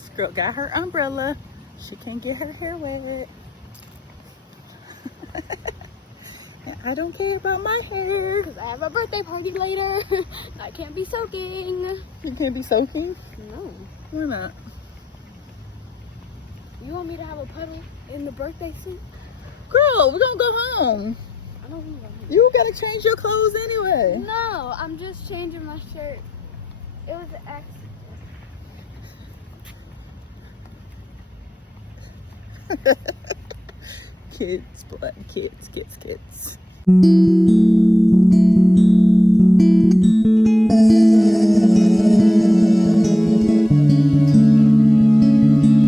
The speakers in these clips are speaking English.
This girl got her umbrella. She can't get her hair wet. I don't care about my hair. Because I have a birthday party later. I can't be soaking. You can't be soaking? No. Why not? You want me to have a puddle in the birthday suit? Girl, we're gonna go home. I don't want to go home. You gotta change your clothes anyway. No, I'm just changing my shirt. It was an accident. Kids, boy, kids.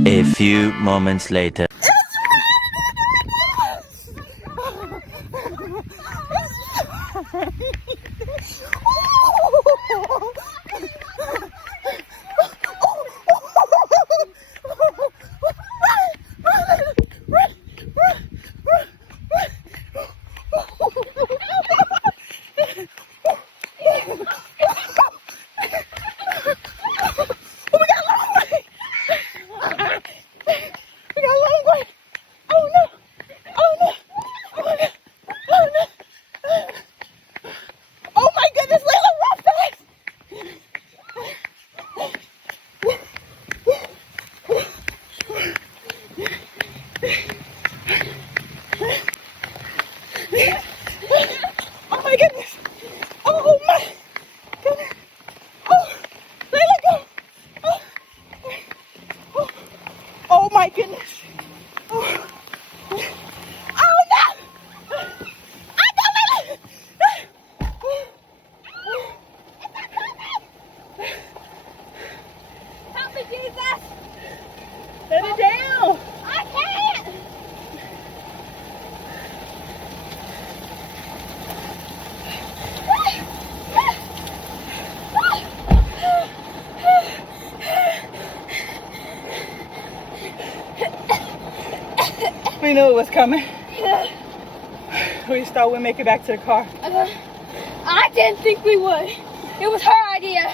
A few moments later. Oh my goodness! Oh my goodness! Oh, Layla, go! Oh my goodness! Oh no! I got Layla! Help me, Jesus! Let it down! I can't! We knew it was coming. We thought we'd make it back to the car. I didn't think we would. It was her idea.